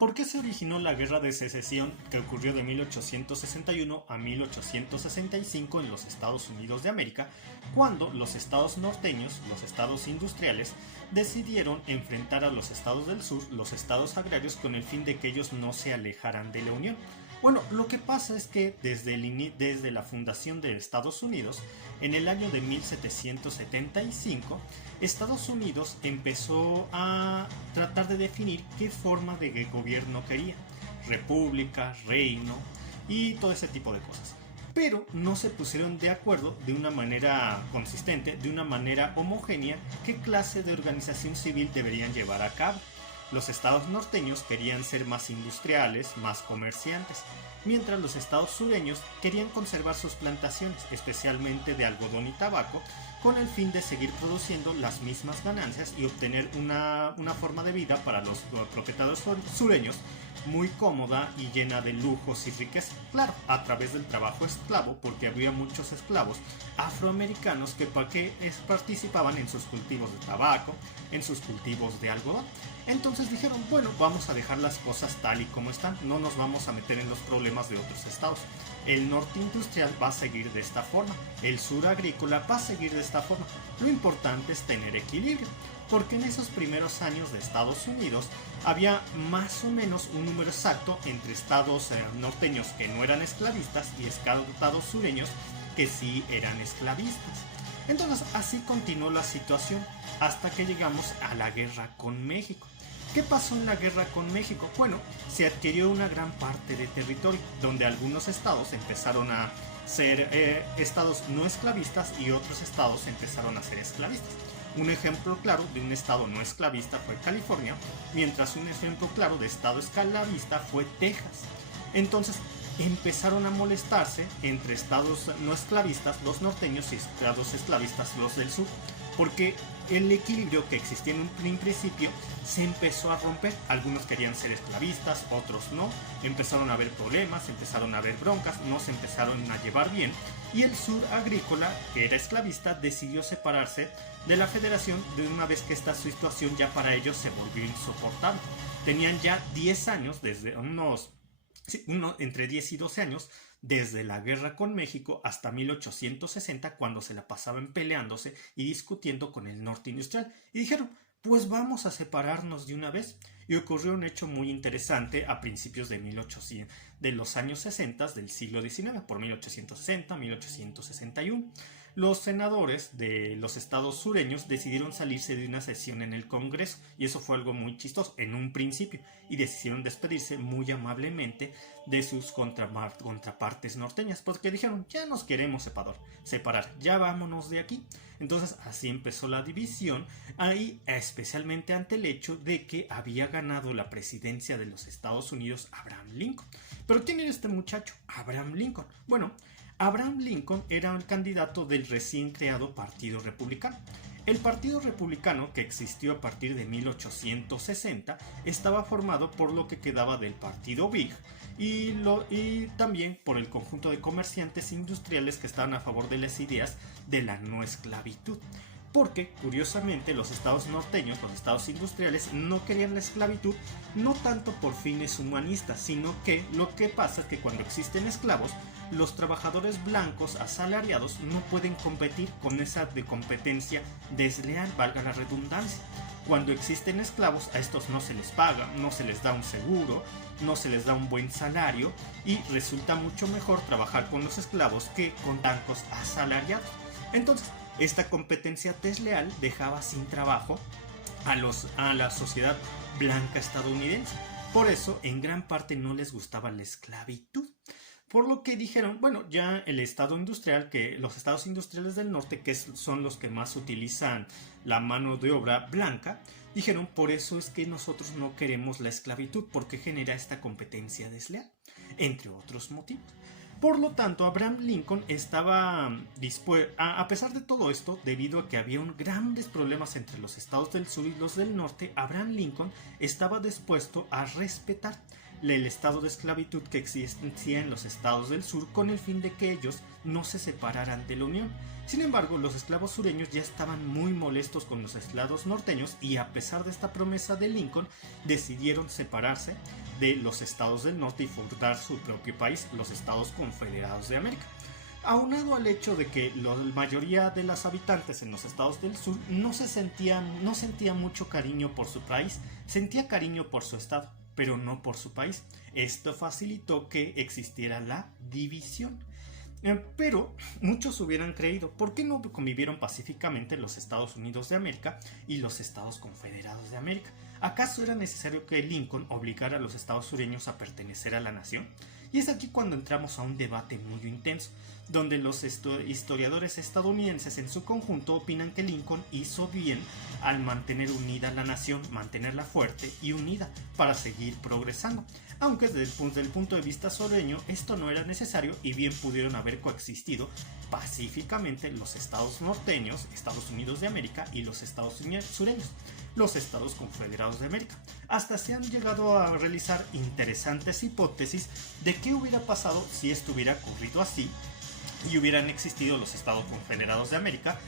¿Por qué se originó la Guerra de Secesión que ocurrió de 1861 a 1865 en los Estados Unidos de América, cuando los estados norteños, los estados industriales, decidieron enfrentar a los estados del sur, los estados agrarios, con el fin de que ellos no se alejaran de la Unión? Bueno, lo que pasa es que desde la fundación de Estados Unidos, en el año de 1775, Estados Unidos empezó a tratar de definir qué forma de gobierno quería: república, reino y todo ese tipo de cosas. Pero no se pusieron de acuerdo de una manera consistente, de una manera homogénea, qué clase de organización civil deberían llevar a cabo. Los estados norteños querían ser más industriales, más comerciantes, mientras los estados sureños querían conservar sus plantaciones, especialmente de algodón y tabaco, con el fin de seguir produciendo las mismas ganancias y obtener una forma de vida para los propietarios sureños muy cómoda y llena de lujos y riqueza. Claro, a través del trabajo esclavo, porque había muchos esclavos afroamericanos que participaban en sus cultivos de tabaco, en sus cultivos de algodón. Entonces dijeron, bueno, vamos a dejar las cosas tal y como están, no nos vamos a meter en los problemas de otros estados. El norte industrial va a seguir de esta forma, el sur agrícola va a seguir de esta forma. Lo importante es tener equilibrio, porque en esos primeros años de Estados Unidos había más o menos un número exacto entre estados norteños que no eran esclavistas y estados sureños que sí eran esclavistas. Entonces así continuó la situación hasta que llegamos a la guerra con México. ¿Qué pasó en la guerra con México? Bueno, se adquirió una gran parte de territorio, donde algunos estados empezaron a ser estados no esclavistas y otros estados empezaron a ser esclavistas. Un ejemplo claro de un estado no esclavista fue California, mientras un ejemplo claro de estado esclavista fue Texas. Entonces empezaron a molestarse entre estados no esclavistas, los norteños, y estados esclavistas, los del sur, porque el equilibrio que existía en un principio se empezó a romper. Algunos querían ser esclavistas, otros no. Empezaron a haber problemas, empezaron a haber broncas, no se empezaron a llevar bien. Y el sur agrícola, que era esclavista, decidió separarse de la federación de una vez que esta situación ya para ellos se volvió insoportable. Tenían ya 10 años, desde entre 10 y 12 años, desde la guerra con México hasta 1860, cuando se la pasaban peleándose y discutiendo con el norte industrial. Y dijeron, pues vamos a separarnos de una vez. Y ocurrió un hecho muy interesante a principios de los años 60 del siglo XIX, por 1860, 1861. Los senadores de los estados sureños decidieron salirse de una sesión en el Congreso, y eso fue algo muy chistoso en un principio, y decidieron despedirse muy amablemente de sus contrapartes norteñas, porque dijeron, ya nos queremos separar, ya vámonos de aquí. Entonces así empezó la división, ahí especialmente ante el hecho de que había ganado la presidencia de los Estados Unidos Abraham Lincoln. ¿Pero quién era este muchacho? Abraham Lincoln. Bueno, Abraham Lincoln era el candidato del recién creado Partido Republicano. El Partido Republicano, que existió a partir de 1860, estaba formado por lo que quedaba del Partido Whig y también por el conjunto de comerciantes industriales que estaban a favor de las ideas de la no esclavitud. Porque, curiosamente, los estados norteños, los estados industriales, no querían la esclavitud, no tanto por fines humanistas, sino que lo que pasa es que cuando existen esclavos, los trabajadores blancos asalariados no pueden competir con esa de competencia desleal, valga la redundancia. Cuando existen esclavos, a estos no se les paga, no se les da un seguro, no se les da un buen salario, y resulta mucho mejor trabajar con los esclavos que con blancos asalariados. Entonces, esta competencia desleal dejaba sin trabajo a la sociedad blanca estadounidense. Por eso, en gran parte no les gustaba la esclavitud. Por lo que dijeron, bueno, ya el estado industrial, que los estados industriales del norte, que son los que más utilizan la mano de obra blanca, dijeron, por eso es que nosotros no queremos la esclavitud, porque genera esta competencia desleal, entre otros motivos. Por lo tanto, Abraham Lincoln estaba dispuesto, a pesar de todo esto, debido a que había grandes problemas entre los estados del sur y los del norte, Abraham Lincoln estaba dispuesto a respetar el estado de esclavitud que existía en los estados del sur con el fin de que ellos no se separaran de la Unión. Sin embargo, los esclavos sureños ya estaban muy molestos con los esclavos norteños y a pesar de esta promesa de Lincoln, decidieron separarse de los estados del norte y fundar su propio país, los Estados Confederados de América. Aunado al hecho de que la mayoría de los habitantes en los estados del sur no sentía mucho cariño por su país, sentía cariño por su estado, pero no por su país. Esto facilitó que existiera la división. Pero muchos hubieran creído, ¿por qué no convivieron pacíficamente los Estados Unidos de América y los Estados Confederados de América? ¿Acaso era necesario que Lincoln obligara a los estados sureños a pertenecer a la nación? Y es aquí cuando entramos a un debate muy intenso, donde los historiadores estadounidenses en su conjunto opinan que Lincoln hizo bien al mantener unida la nación, mantenerla fuerte y unida para seguir progresando. Aunque desde el punto de vista sureño esto no era necesario y bien pudieron haber coexistido pacíficamente los estados norteños, Estados Unidos de América, y los estados sureños, los Estados Confederados de América. Hasta se han llegado a realizar interesantes hipótesis de qué hubiera pasado si esto hubiera ocurrido así y hubieran existido los Estados Confederados de América,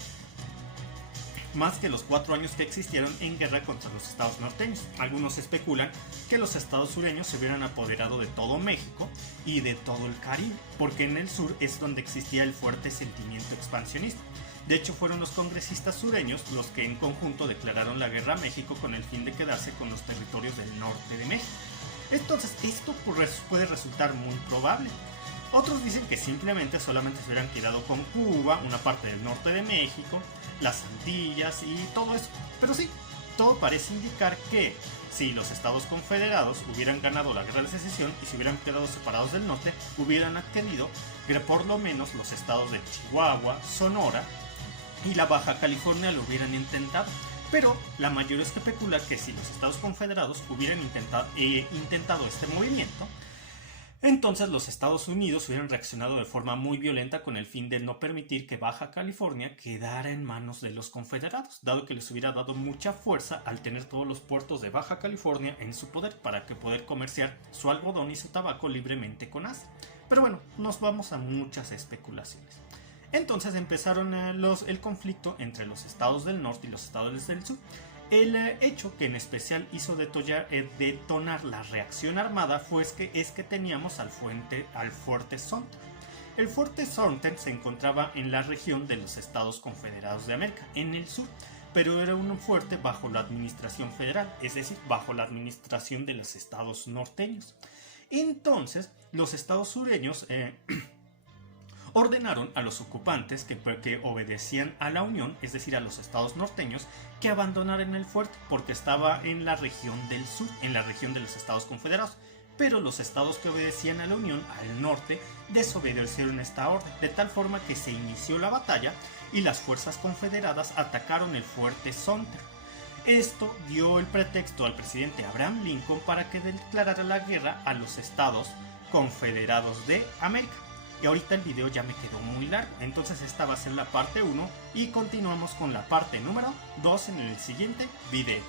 más que los 4 años que existieron en guerra contra los estados norteños. Algunos especulan que los estados sureños se hubieran apoderado de todo México y de todo el Caribe, porque en el sur es donde existía el fuerte sentimiento expansionista. De hecho, fueron los congresistas sureños los que en conjunto declararon la guerra a México con el fin de quedarse con los territorios del norte de México. Entonces, esto puede resultar muy probable. Otros dicen que solamente se hubieran quedado con Cuba, una parte del norte de México, las Antillas y todo eso. Pero sí, todo parece indicar que si los Estados Confederados hubieran ganado la guerra de secesión y se hubieran quedado separados del norte, hubieran adquirido por lo menos los estados de Chihuahua, Sonora y la Baja California lo hubieran intentado. Pero la mayoría especula que si los Estados Confederados hubieran intentado este movimiento, entonces los Estados Unidos hubieran reaccionado de forma muy violenta con el fin de no permitir que Baja California quedara en manos de los confederados, dado que les hubiera dado mucha fuerza al tener todos los puertos de Baja California en su poder para que poder comerciar su algodón y su tabaco libremente con Asia. Pero bueno, nos vamos a muchas especulaciones. Entonces empezaron el conflicto entre los estados del norte y los estados del sur. El hecho que en especial hizo detonar la reacción armada es que teníamos al fuerte Sumter. El fuerte Sumter se encontraba en la región de los Estados Confederados de América, en el sur, pero era un fuerte bajo la administración federal, es decir, bajo la administración de los estados norteños. Entonces, los estados sureños ordenaron a los ocupantes que obedecían a la Unión, es decir, a los estados norteños, que abandonaran el fuerte porque estaba en la región del sur, en la región de los Estados Confederados. Pero los estados que obedecían a la Unión, al norte, desobedecieron esta orden, de tal forma que se inició la batalla y las fuerzas confederadas atacaron el fuerte Sumter. Esto dio el pretexto al presidente Abraham Lincoln para que declarara la guerra a los Estados Confederados de América. Y ahorita el video ya me quedó muy largo, entonces esta va a ser la parte 1 y continuamos con la parte número 2 en el siguiente video.